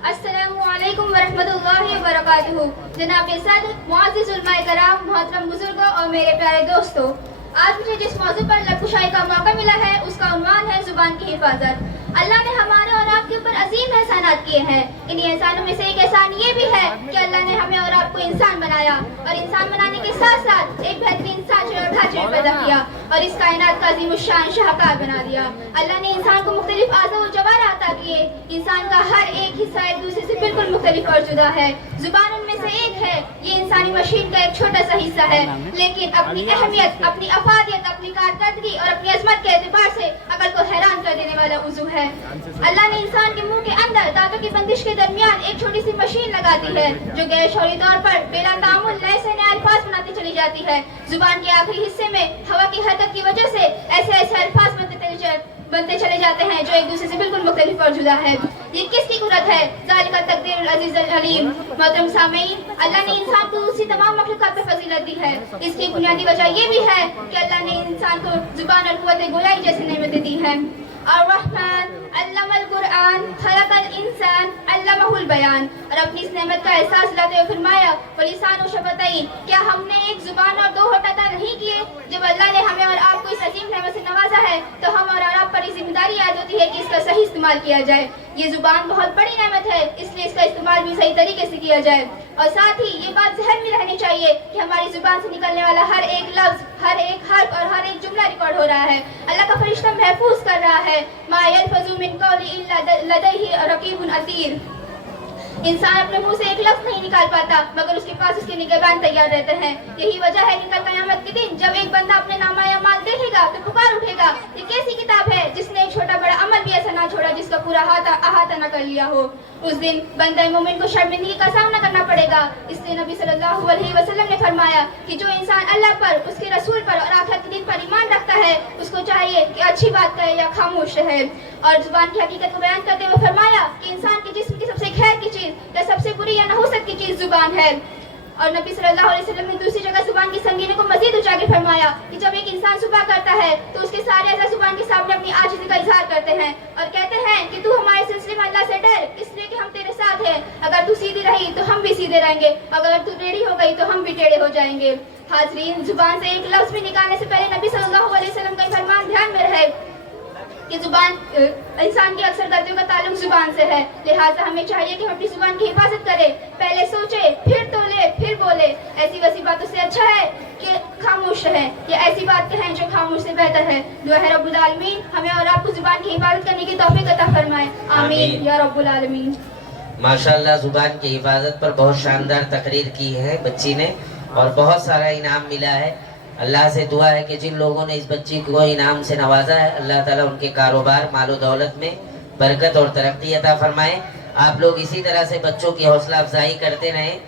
अस्सलामु अलैकुम वरहमतुल्लाहि वबरकातुहू। जनाब सद मुअज़्ज़िज़ उलमाए कराम, मोहतरम बुजुर्गों और मेरे प्यारे दोस्तों, आज मुझे जिस मौजू पर लबकुशाई का मौका मिला है उसका उन्वान है जुबान की हिफाजत। अल्लाह ने हमारे और आपके ऊपर अजीम एहसानात किए हैं। इन एहसानों में से एक एहसान ये भी है कि अल्लाह ने हमें और आपको इंसान बनाया और इंसान बनाने के साथ साथ एक बेहतरीन सांचे और ढांचे में पैदा किया और इस कायनात का अजीम शान शाहकार बना दिया। अल्लाह ने इंसान को मुख्तलिफ आज़ा और जवारा अता किए। इंसान का हर एक हिस्सा एक दूसरे से बिल्कुल मुख्तलिफ और जुदा है। जुबान उनमें से एक है। ये इंसानी मशीन का एक छोटा सा हिस्सा है, लेकिन अपनी अहमियत, अपनी अफादियत, अपनी कारकर्दगी और अपनी अजमत के एतबार से अकल को हैरान कर देने वाला उज़ू है। अल्लाह ने इंसान के मुंह के अंदर दांतों की बंदिश के दरमियान एक छोटी सी मशीन लगा दी है जो गैर शौरी तौर पर बिला तामुल नए से नए अल्फाज बनाती चली जाती है। जुबान के आखिरी हिस्से में हवा की हरकत की वजह से ऐसे अल्फाज बनते चले जाते हैं जो एक दूसरे से बिल्कुल मुख्तलिफ और जुदा है। ये किसकी कुदरत है? ज़ालिका तक़दीरुल अज़ीज़ुल अलीम। मोहतरम सामीईन, अल्लाह ने इंसान को दूसरी तमाम मखलूक़ात पे फजीलत दी है। इसकी बुनियादी वजह ये भी है कि अल्लाह ने इंसान को जुबान और कुव्वत गोयाई जैसी नेमतें दी हैं। अर्रहमान अल्लमल कुरआन खलक़ल इंसान अल्लमहुल बयान। और अपनी इस नेमत का एहसास दिलाते हुए फरमाया वलिसान शफ़तैन, क्या हमने एक जुबान और दो होंठ अता नहीं किए? जब अल्लाह ने हमें और आपको इस अजीम नेमत से नवाजा है तो हम और आप पर जिम्मेदारी याद होती है कि इसका सही इस्तेमाल किया जाए। ये जुबान बहुत बड़ी नेमत है, इसलिए इसका इस्तेमाल भी सही तरीके से किया जाए। और साथ ही ये बात ज़हन में रहनी चाहिए कि हमारी जुबान से निकलने वाला हर एक लफ्ज़, हर एक हर्फ और हर एक जुमला रिकॉर्ड हो रहा है। अल्लाह का फरिश्ता महफूज कर रहा है। मा यल्फज़ु मिन क़ौलिन इल्ला लदैहि रक़ीबुन अतीद। इंसान अपने मुंह से एक लफ्ज नहीं निकाल पाता मगर उसके पास उसके निगहबान तैयार रहते हैं। यही वजह है कि कल क़यामत के दिन जब एक बंदा अपने नामा अमाल देखेगा तो पुकार उठेगा, ये कैसी किताब है जिसने एक छोटा बड़ा अमल भी ऐसा ना छोड़ा जिसका पूरा अहाता न कर लिया हो। उस दिन बंदा मोमिन को शर्मिंदगी का सामना करना पड़ेगा। इसलिए नबी सल्लल्लाहु अलैहि वसल्लम ने फरमाया कि जो इंसान अल्लाह पर, उसके रसूल पर और आखिरत के दिन पर ईमान रखता है उसको चाहिए कि अच्छी बात कहे या खामोश रहे। और जुबान की हकीकत को बयान करते हुए फरमाया कि इंसान के जिस्म की सबसे खैर की चीज या सबसे बुरी या नहुसत की चीज जुबान है। और नबी सल्लल्लाहु अलैहि वसल्लम ने दूसरी जगह जुबान की संगीनी को मजीद उजागर फरमाया कि जब एक इंसान सुबह करता है तो उसके सारे अज़ा जुबान के सामने अपनी आजिज़ी का इजहार करते हैं और कहते हैं कि तू हमारे सिलसिले में अल्लाह से डर, इसलिए कि हम तेरे साथ हैं। अगर तू सीधी रही तो हम भी सीधे रहेंगे, अगर तू टेढ़ी हो गई तो हम भी टेढ़े हो जाएंगे। हाज़रीन, जुबान से एक लफ्ज़ भी निकालने से पहले नबी सल्लल्लाहु अलैहि वसल्लम का फरमान ध्यान में रहे कि जुबान इंसान की अक्सर गलतियों का ताल्लुक जुबान से है। लिहाजा हमें चाहिए कि हम अपनी जुबान की हिफाजत करें। पहले सोचे, फिर तोले, फिर बोले। ऐसी वैसी बातों से अच्छा है कि खामोश रहें या ऐसी बात कहें जो खामोश से बेहतर है। दुआ है रब्बुल आलमीन हमें और आपको जुबान की हिफाजत करने की तौफीक अता फरमाए। आमीन या रब्बुल आलमीन। माशाअल्लाह, जुबान की हिफाजत पर बहुत शानदार तकरीर की है बच्ची ने और बहुत सारा इनाम मिला है। अल्लाह से दुआ है कि जिन लोगों ने इस बच्ची को इनाम से नवाजा है अल्लाह ताला उनके कारोबार, मालो दौलत में बरकत और तरक्की अता फरमाए। आप लोग इसी तरह से बच्चों की हौसला अफजाई करते रहें।